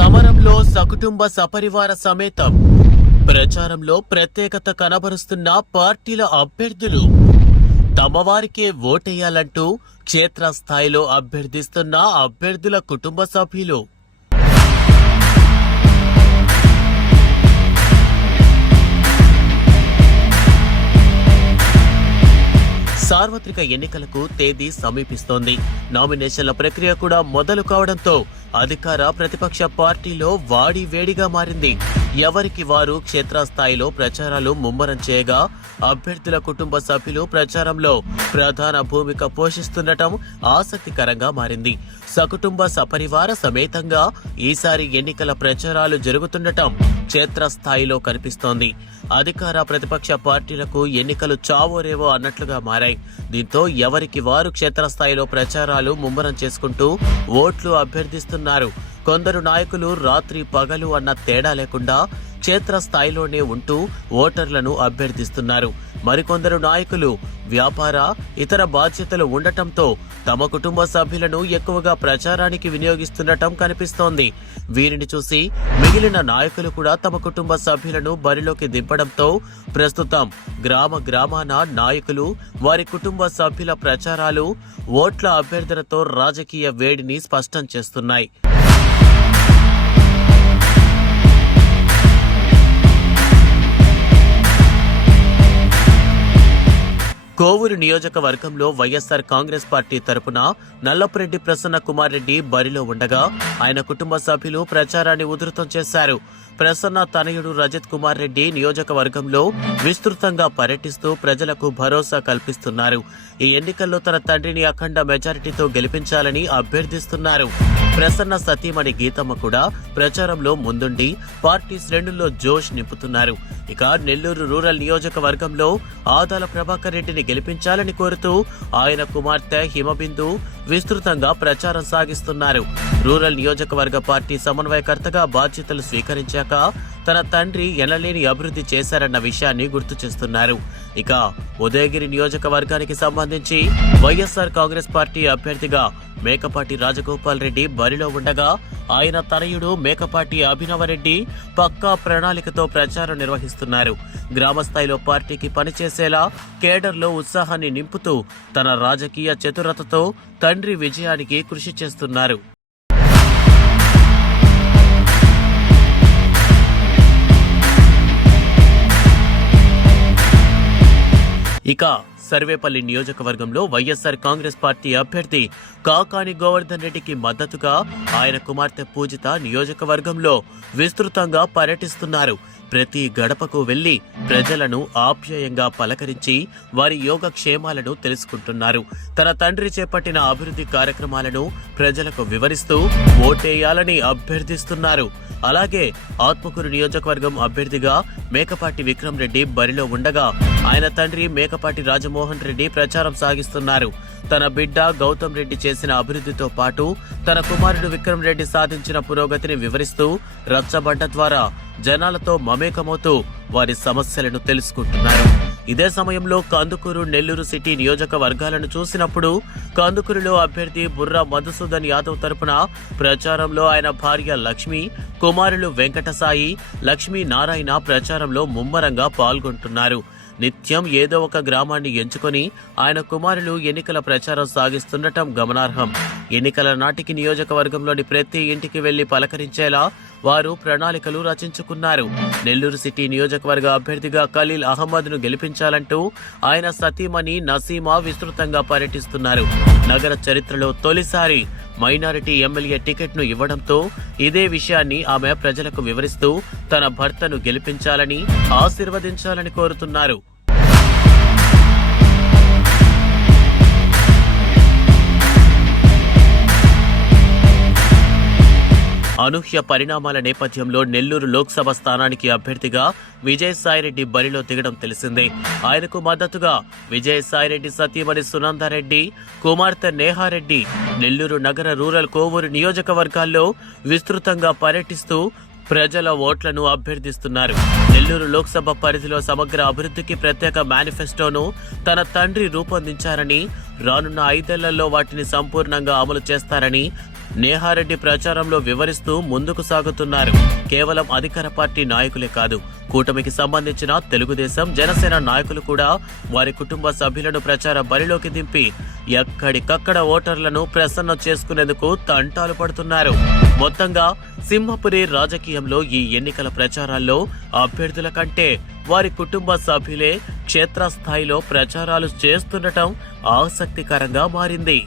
సమరంలో సకుటుంబ సపరివార సమేతం ప్రచారంలో ప్రత్యేకత కనబరుస్తున్న పార్టీల అభ్యర్థులు తమ వారికే ఓటేయాలంటూ క్షేత్రస్థాయిలో అభ్యర్థిస్తున్న అభ్యర్థుల కుటుంబ సభ్యులు. సార్వత్రిక ఎన్నికలకు తేదీ సమీపిస్తోంది. నామినేషన్ల ప్రక్రియ కూడా మొదలు కావడంతో అధికార ప్రతిపక్ష పార్టీలో వాడి వేడిగా మారింది. ఎవరికి వారు క్షేత్రస్థాయిలో ప్రచారాలు ముమ్మరం చేయగా అభ్యర్థుల కుటుంబ సభ్యులు ప్రచారంలో ప్రధాన భూమిక పోషిస్తుండటం ఆసక్తికరంగా మారింది. సకుటుంబ సపరివార సమేతంగా ఈసారి ఎన్నికల ప్రచారాలు జరుగుతుండటం క్షేత్రస్థాయిలో కనిపిస్తోంది. అధికార ప్రతిపక్ష పార్టీలకు ఎన్నికలు చావోరేవో అన్నట్లుగా మారాయి. దీంతో ఎవరికి వారు క్షేత్రస్థాయిలో ప్రచారాలు ముమ్మరం చేసుకుంటూ ఓట్లు అభ్యర్థిస్తున్నారు. కొందరు నాయకులు రాత్రి పగలు అన్న తేడా లేకుండా క్షేత్రస్థాయిలోనే ఉంటూ ఓటర్లను అభ్యర్థిస్తున్నారు. మరికొందరు నాయకులు వ్యాపార ఇతర బాధ్యతలు ఉండటంతో తమ కుటుంబ సభ్యులను ఎక్కువగా ప్రచారానికి వినియోగిస్తుండటం కనిపిస్తోంది. వీరిని చూసి మిగిలిన నాయకులు కూడా తమ కుటుంబ సభ్యులను బరిలోకి దింపడంతో ప్రస్తుతం గ్రామాన నాయకులు వారి కుటుంబ సభ్యుల ప్రచారాలు ఓట్ల అభ్యర్థులతో రాజకీయ వేడిని స్పష్టం చేస్తున్నాయి. కోవూరు నియోజకవర్గంలో వైఎస్ఆర్ కాంగ్రెస్ పార్టీ తరపున నల్లపురెడ్డి ప్రసన్న కుమార్ రెడ్డి బరిలో ఉండగా ఆయన కుటుంబ సభ్యులు ప్రచారాన్ని ఉధృతం చేశారు. ప్రసన్న తనయుడు రజత్ కుమార్ రెడ్డి నియోజకవర్గంలో విస్తృతంగా పర్యటిస్తూ ప్రజలకు భరోసా కల్పిస్తున్నారు. ఈ ఎన్నికల్లో తన తండ్రిని అఖండ మెజారిటీతో గెలిపించాలని అభ్యర్థిస్తున్నారు. ప్రసన్న సతీమణి గీతమ్మ కూడా ప్రచారంలో ముందుండి పార్టీ శ్రేణుల్లో జోష్ నింపుతున్నారు. ఇక నెల్లూరు రూరల్ నియోజకవర్గంలో ఆదాల ప్రభాకర్ రెడ్డిని గెలిపించాలని కోరుతూ ఆయన కుమార్తె హిమబిందు విస్తృతంగా ప్రచారం సాగిస్తున్నారు. రూరల్ నియోజకవర్గ పార్టీ సమన్వయకర్తగా బాధ్యతలు స్వీకరించాక తన తండ్రి ఎనలేని అభివృద్ధి చేశారన్న విషయాన్ని గుర్తు చేస్తున్నారు. ఇక ఉదయగిరి నియోజకవర్గానికి సంబంధించి వైఎస్ఆర్ కాంగ్రెస్ పార్టీ అభ్యర్థిగా మేకపాటి రాజగోపాల్ రెడ్డి బరిలో ఉండగా ఆయన తనయుడు మేకపాటి అభినవరెడ్డి పక్కా ప్రణాళికతో ప్రచారం నిర్వహిస్తున్నారు. గ్రామస్థాయిలో పార్టీకి పనిచేసేలా కేడర్లో ఉత్సాహాన్ని నింపుతూ తన రాజకీయ చతురతతో తండ్రి విజయానికి కృషి చేస్తున్నారు. ఇక సర్వేపల్లి నియోజకవర్గంలో వైఎస్ఆర్ కాంగ్రెస్ పార్టీ అభ్యర్థి కాకాని గోవర్ధన్ రెడ్డికి మద్దతుగా ఆయన కుమార్తె పూజిత నియోజకవర్గంలో విస్తృతంగా పర్యటిస్తున్నారు. ప్రతి గడపకు వెళ్లి ప్రజలను ఆప్యాయంగా పలకరించి వారి యోగక్షేమాలను తెలుసుకుంటున్నారు. తన తండ్రి చేపట్టిన అభివృద్ధి కార్యక్రమాలను ప్రజలకు వివరిస్తూ ఓటేయాలని అభ్యర్థిస్తున్నారు. అలాగే ఆత్మకూరు నియోజకవర్గం అభ్యర్థిగా మేకపాటి విక్రమ్ రెడ్డి బరిలో ఉండగా ఆయన తండ్రి మేకపాటి రాజమోహన్ రెడ్డి ప్రచారం సాగిస్తున్నారు. తన బిడ్డ గౌతమ్ రెడ్డి చేసిన అభివృద్ధితో పాటు తన కుమారుడు విక్రమ్ రెడ్డి సాధించిన పురోగతిని వివరిస్తూ రచ్చబండ ద్వారా జనాలతో మమేకమవుతూ వారి సమస్యలను తెలుసుకుంటున్నారు. ఇదే సమయంలో కందుకూరు నెల్లూరు సిటీ నియోజకవర్గాలను చూసినప్పుడు కందుకూరులో అభ్యర్థి బుర్రా మధుసూదన్ యాదవ్ తరపున ప్రచారంలో ఆయన భార్య లక్ష్మి, కుమారులు వెంకటసాయి, లక్ష్మీ నారాయణ ప్రచారంలో ముమ్మరంగా పాల్గొంటున్నారు. నిత్యం ఏదో ఒక గ్రామాన్ని ఎంచుకొని ఆయన కుమారులు ఎన్నికల ప్రచారం సాగిస్తుండటం గమనార్హం. ఎన్నికల నాటికి నియోజకవర్గంలోని ప్రతి ఇంటికి వెళ్లి పలకరించేలా వారు ప్రణాళికలు రచించుకున్నారు. నెల్లూరు సిటీ నియోజకవర్గ అభ్యర్థిగా ఖలీల్ అహ్మద్ ను గెలిపించాలంటూ ఆయన సతీమణి నసీమా విస్తృతంగా పర్యటిస్తున్నారు. నగర చరిత్రలో తొలిసారి మైనారిటీ ఎమ్మెల్యే టికెట్ ను ఇవ్వడంతో ఇదే విషయాన్ని ఆమె ప్రజలకు వివరిస్తూ తన భర్తను గెలిపించాలని ఆశీర్వదించాలని కోరుతున్నారు. అనూహ్య పరిణామాల నేపథ్యంలో నెల్లూరు లోక్సభ స్థానానికి అభ్యర్థిగా విజయసాయిరెడ్డి బరిలో దిగడం తెలిసిందే. ఆయనకు మద్దతుగా విజయసాయిరెడ్డి సతీమణి సునందారెడ్డి, కుమార్తె నేహారెడ్డి నెల్లూరు నగర రూరల్ కోవూరు నియోజకవర్గాల్లో విస్తృతంగా పర్యటిస్తూ ప్రజల ఓట్లను అభ్యర్థిస్తున్నారు. నెల్లూరు లోక్సభ పరిధిలో సమగ్ర అభివృద్ధికి ప్రత్యేక మేనిఫెస్టోను తన తండ్రి రూపొందించారని, రానున్న 5 ఏళ్లలో వాటిని సంపూర్ణంగా అమలు చేస్తారని నేహారెడ్డి ప్రచారంలో వివరిస్తూ ముందుకు సాగుతున్నారు. కేవలం అధికార పార్టీ నాయకులే కాదు, కూటమికి సంబంధించిన తెలుగుదేశం, జనసేన నాయకులు కూడా వారి కుటుంబ సభ్యులను ప్రచార బరిలోకి దింపి ఎక్కడికక్కడ ఓటర్లను ప్రసన్నం చేసుకునేందుకు తంటాలు పడుతున్నారు. మొత్తంగా సింహపురి రాజకీయంలో ఈ ఎన్నికల ప్రచారాల్లో అభ్యర్థుల కంటే వారి కుటుంబ సభ్యులే క్షేత్రస్థాయిలో ప్రచారాలు చేస్తుండటం ఆసక్తికరంగా మారింది.